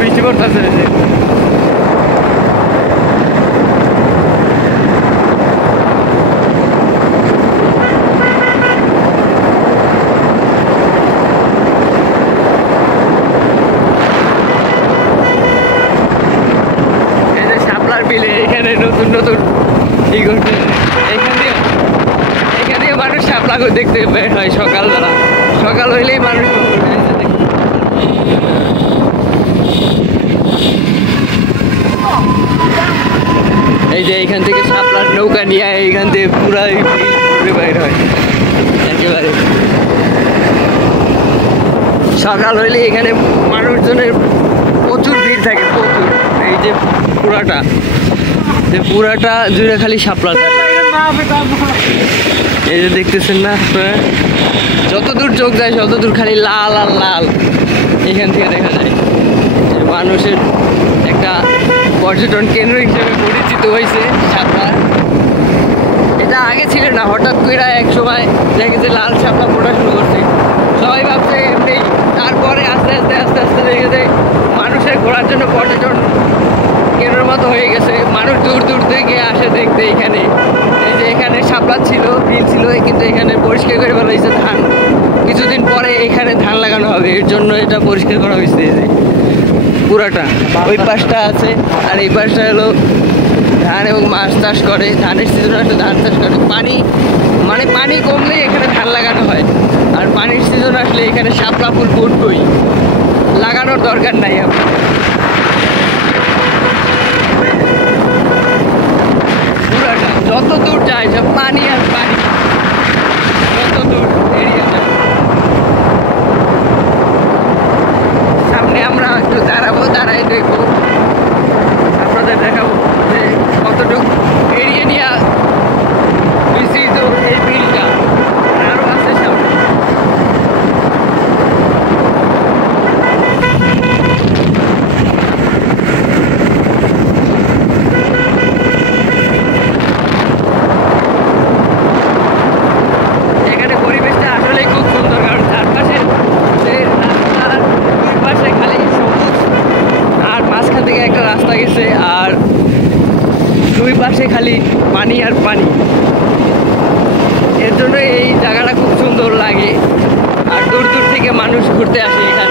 বৃষ্টি পড়তেছে। এখানে নতুন নতুন ই করছে, এখান দিয়ে মানুষ শাপলা দেখতে বের হয় সকালবেলা। সকাল হইলেই মানুষ এই যে এখান থেকে শাপলার নৌকা নিয়ে এইখান থেকে পুরা বের হয় একেবারে। সকাল হইলে এখানে মানুষজনের প্রচুর ভিড় থাকে, প্রচুর। এই যে পুরাটা জুড়ে খালি শাপলা। এই যে দেখতেছেন না আপনারা, যতদূর চোখ যায় ততদূর খালি লাল আর লাল। এখান থেকে দেখা যায় মানুষের একটা পর্যটন কেন্দ্র হিসেবে পরিচিত হয়েছে শাপলা। এটা আগে ছিল না, হঠাৎ করে এক সময় দেখে যে লাল শাপলা ফোটা শুরু করছে। সবাই ভাবছে এমনি, তারপরে আস্তে আস্তে আস্তে আস্তে দেখে যে মানুষের ঘোরার জন্য পর্যটন কেন্দ্রের মতো হয়ে গেছে। মানুষ দূর দূর থেকে আসে দেখতে এখানে। এই যে এখানে শাপলা ছিল, বিল ছিল, কিন্তু এখানে পরিষ্কার করে বলা হয়েছে ধান। কিছুদিন পরে এখানে ধান লাগানো হবে, এর জন্য এটা পরিষ্কার করা হয়েছে। এই যে পুরাটা ওই পাশটা আছে, আর এই পাশটা হলো ধান এবং মাছ চাষ করে। ধানের সিজন আসলে ধান চাষ করে। পানি কমলেই এখানে ধান লাগানো হয়, আর পানির সিজন আসলে এখানে শাপলা ফুল ফুটবই, লাগানোর দরকার নাই। পুরাটা যত দূর যায় সব পানি আর পানি, যত দূর এরিয়া যায়। সামনে আমরা একটু দাঁড়াবো, দাঁড়াই দেখবো, আপনাদের দেখাবো যে কতটুকু এরিয়া নিয়ে বিস্তৃত এই বিলটা। আরো আছে সামনে। এখানে পরিবেশটা আসলে খুব সুন্দর, কারণ চারপাশে যে রাস্তার দুই পাশে খালি সবুজ, আর মাঝখান থেকে একটা রাস্তা গেছে, আর দুই পাশে খালি পানি আর পানি। এর জন্য এই জায়গাটা খুব সুন্দর লাগে, আর দূর দূর থেকে মানুষ ঘুরতে আসে এখানে।